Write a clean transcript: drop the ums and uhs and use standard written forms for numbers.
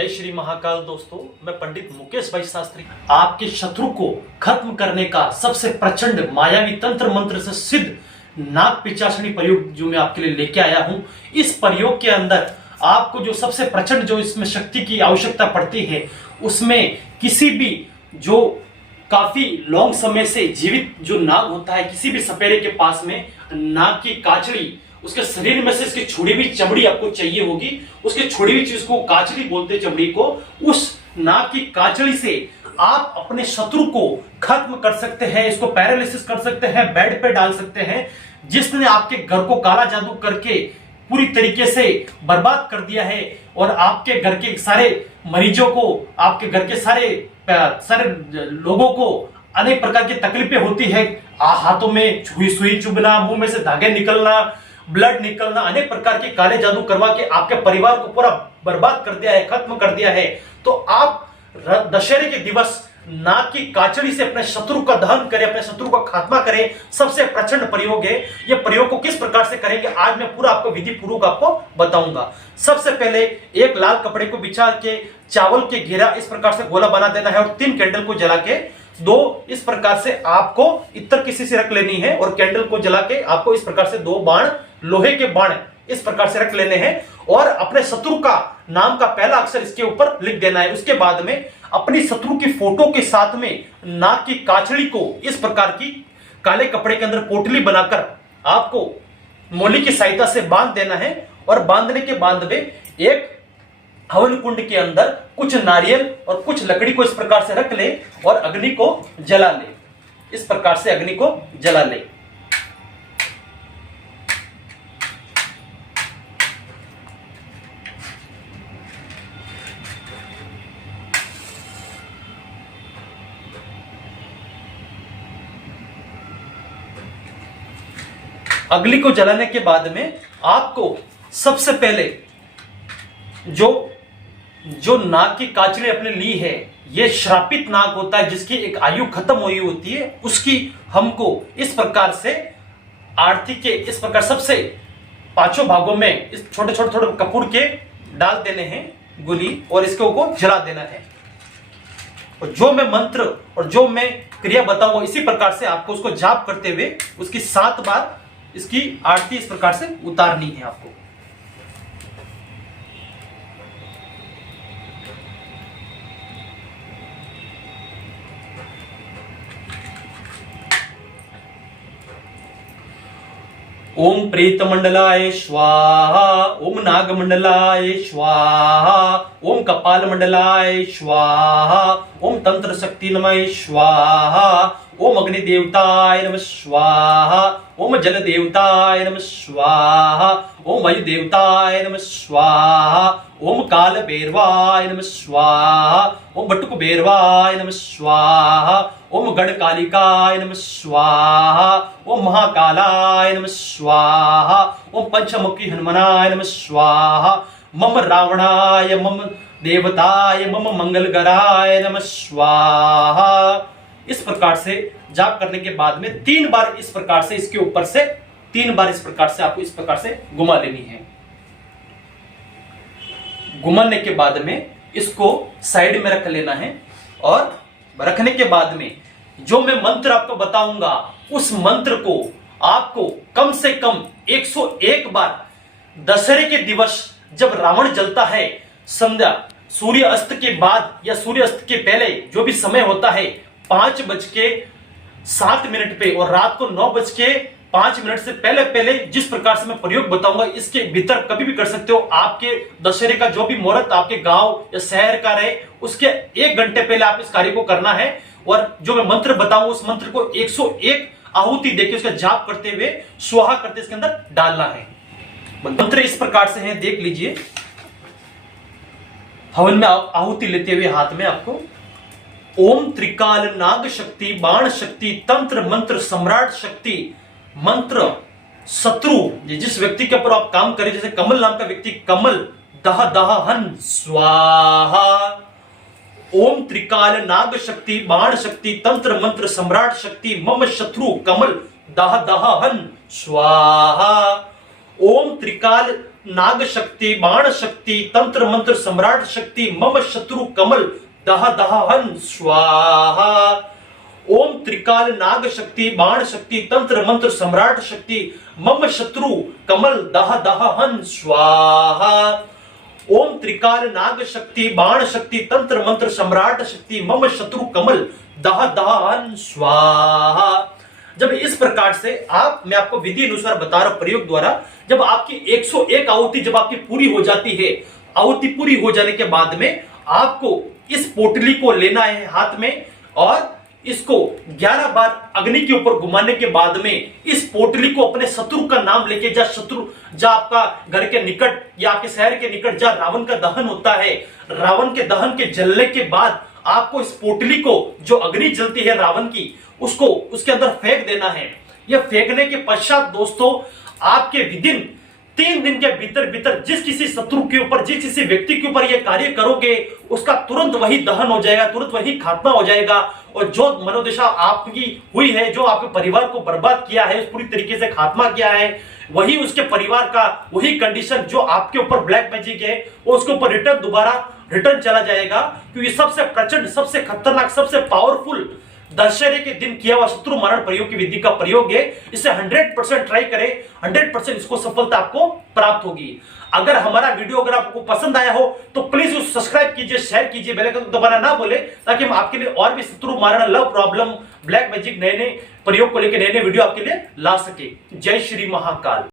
जय श्री महाकाल। दोस्तों, मैं पंडित मुकेश भाई शास्त्री आपके शत्रु को खत्म करने का सबसे प्रचंड मायावी तंत्र मंत्र से सिद्ध नाग पिचासनी प्रयोग जो मैं आपके लिए लेके आया हूं। इस प्रयोग के अंदर आपको जो सबसे प्रचंड जो इसमें शक्ति की आवश्यकता पड़ती है, उसमें किसी भी जो काफी लॉन्ग समय से जीवित जो नाग होता है, किसी भी सपेरे के पास में नाग की काचड़ी, उसके शरीर में से इसकी छोड़ी हुई चमड़ी आपको चाहिए होगी। उसके छोड़ी हुई चीज को काचड़ी बोलते हैं, चमड़ी को। उस नाग की काचड़ी से आप अपने शत्रु को खत्म कर सकते हैं, इसको पैरालिसिस कर सकते हैं, बेड पे डाल सकते हैं। जिसने आपके घर को काला जादू करके पूरी तरीके से बर्बाद कर दिया है और आपके घर के सारे मरीजों को, आपके घर के सारे लोगों को अनेक प्रकार की तकलीफें होती है। हाथों में सुई चुभना, मुंह में से धागे निकलना, ब्लड निकलना, अनेक प्रकार के काले जादू करवा के आपके परिवार को पूरा बर्बाद कर दिया है, खत्म कर दिया है। तो आप दशहरे के दिवस नाग की काचड़ी से अपने शत्रु का दहन करें, अपने शत्रु का खात्मा करें। सबसे प्रचंड प्रयोग है। यह प्रयोग को किस प्रकार से करेंगे आज मैं पूरा आपको विधि पूर्वक आपको बताऊंगा। सबसे पहले एक लाल कपड़े को बिछा के चावल के घेरा इस प्रकार से गोला बना देना है और 3 कैंडल को जला के दो इस प्रकार से आपको इत्र किसी से रख लेनी है और कैंडल को जला के आपको इस प्रकार से 2 बाण, लोहे के बाण इस प्रकार से रख लेने हैं और अपने शत्रु का नाम का पहला अक्षर इसके ऊपर लिख देना है। उसके बाद में अपनी शत्रु की फोटो के साथ में नाग की काछड़ी को इस प्रकार की काले कपड़े के अंदर पोटली बनाकर आपको मोली की सहायता से बांध देना है और बांधने के बाद में एक हवन कुंड के अंदर कुछ नारियल और कुछ लकड़ी को इस प्रकार से रख ले और अग्नि को जला ले। इस प्रकार से अग्नि को जला ले। अग्नि को जलाने के बाद में आपको सबसे पहले जो नाग की काचड़ी अपने ली है, यह श्रापित नाग होता है जिसकी एक आयु खत्म हुई होती है। उसकी हमको इस प्रकार से आरती के इस प्रकार सबसे 5 भागों में इस छोटे छोटे थोड़े कपूर के डाल देने हैं गोली और इसके ऊपर जला देना है। और जो मैं मंत्र और जो मैं क्रिया बताऊंगा इसी प्रकार से आपको उसको जाप करते हुए उसकी 7 बार इसकी आरती इस प्रकार से उतारनी है आपको। ओम प्रेत मंडलाय स्वाहा, ओम नाग मंडलाय स्वाहा, ओम कपाल मंडलाय स्वाहा, ओम तंत्र शक्ति नमः स्वाहा, ओम अग्नि देवताय नमः स्वाहा, ओम जल देवताय नमः स्वाहा, ओम वायु देवताय नमः स्वाहा, ओम काल भैरवाय नमः स्वाहा, ओम बटुक भैरवाय नमः स्वाहा, ओम गण कालिकाय नमः स्वाहा, ओम महाकालाय नमः स्वाहा, ओम पंचमुखी हनुमानाय नमः स्वाहा, मम रावणाय मम देवताय मम मंगलगराय नमः स्वाहा। इस प्रकार से जाप करने के बाद में 3 बार इस प्रकार से इसके ऊपर से 3 बार इस प्रकार से आपको इस प्रकार से घुमा लेनी है। घुमाने के बाद में इसको साइड में रख लेना है और रखने के बाद में जो मैं मंत्र आपको बताऊंगा उस मंत्र को आपको कम से कम 101 बार दशहरे के दिवस जब रावण जलता है, संध्या सूर्य अस्त के बाद या सूर्य अस्त के पहले जो भी समय होता है 5:07 पे और रात को 9:05 से पहले जिस प्रकार से मैं प्रयोग बताऊंगा इसके भीतर कभी भी कर सकते हो। आपके दशहरे का जो भी मुहूर्त आपके गांव या शहर का रहे उसके 1 घंटे पहले आप इस कार्य को करना है और जो मैं मंत्र बताऊंगा उस मंत्र को 101 आहुति देके उसका जाप करते हुए स्वाहा करते इसके अंदर डालना है। मंत्र इस प्रकार से है, देख लीजिए। हवन में आहुति लेते हुए हाथ में आपको ओम त्रिकाल नाग शक्ति बाण शक्ति तंत्र मंत्र सम्राट शक्ति मंत्र शत्रु जिस व्यक्ति के ऊपर आप काम करें, जैसे कमल नाम का व्यक्ति, कमल दह दह हन स्वाहा। ओम त्रिकाल नाग शक्ति बाण शक्ति तंत्र मंत्र सम्राट शक्ति मम शत्रु कमल दह दह हन स्वाहा। ओम त्रिकाल नाग शक्ति बाण शक्ति तंत्र मंत्र सम्राट शक्ति मम शत्रु कमल दह दहन स्वाहा। ओम त्रिकाल नाग शक्ति बाण शक्ति तंत्र मंत्र सम्राट शक्ति मम शत्रु कमल दह दहन स्वाहा। ओम त्रिकाल नाग शक्ति बाण शक्ति तंत्र मंत्र सम्राट शक्ति मम शत्रु कमल दह दहन स्वाहा। जब इस प्रकार से मैं आपको विधि अनुसार बता रहा हूं प्रयोग द्वारा, जब आपकी 101 आहुति जब आपकी पूरी हो जाती है, आहुति पूरी हो जाने के बाद में आपको इस पोटली को लेना है हाथ में और इसको 11 बार अग्नि के ऊपर घुमाने के बाद में इस पोटली को अपने शत्रु का नाम लेके जहां आपका घर के निकट या आपके शहर के निकट जहां रावण का दहन होता है, रावण के दहन के जलने के बाद आपको इस पोटली को जो अग्नि जलती है रावण की उसको उसके अंदर फेंक देना है। यह फेंकने के पश्चात दोस्तों आपके विदिन 3 दिन के भीतर भीतर जिस किसी शत्रु के ऊपर जिस किसी व्यक्ति के ऊपर यह कार्य करोगे उसका तुरंत वही दहन हो जाएगा, तुरंत वही खात्मा हो जाएगा। और जो मनोदशा आपकी हुई है, जो आपके परिवार को बर्बाद किया है, पूरी तरीके से खात्मा किया है, वही उसके परिवार का वही कंडीशन जो आपके ऊपर ब्लैक मैजिक है वो उसके ऊपर रिटर्न चला जाएगा। क्योंकि सबसे प्रचंड सबसे खतरनाक सबसे पावरफुल दशहरे के दिन किया हुआ शत्रु मारण प्रयोग की विधि का प्रयोग है। इसे 100% ट्राई करें, 100% इसको सफलता आपको प्राप्त होगी। अगर हमारा वीडियो अगर आपको पसंद आया हो तो प्लीज सब्सक्राइब कीजिए, शेयर कीजिए, बेल आइकन दबाना ना भूले, ताकि हम आपके लिए और भी शत्रु मारण, लव प्रॉब्लम, ब्लैक मैजिक नए नए प्रयोग को लेकर नए नए वीडियो आपके लिए ला सके। जय श्री महाकाल।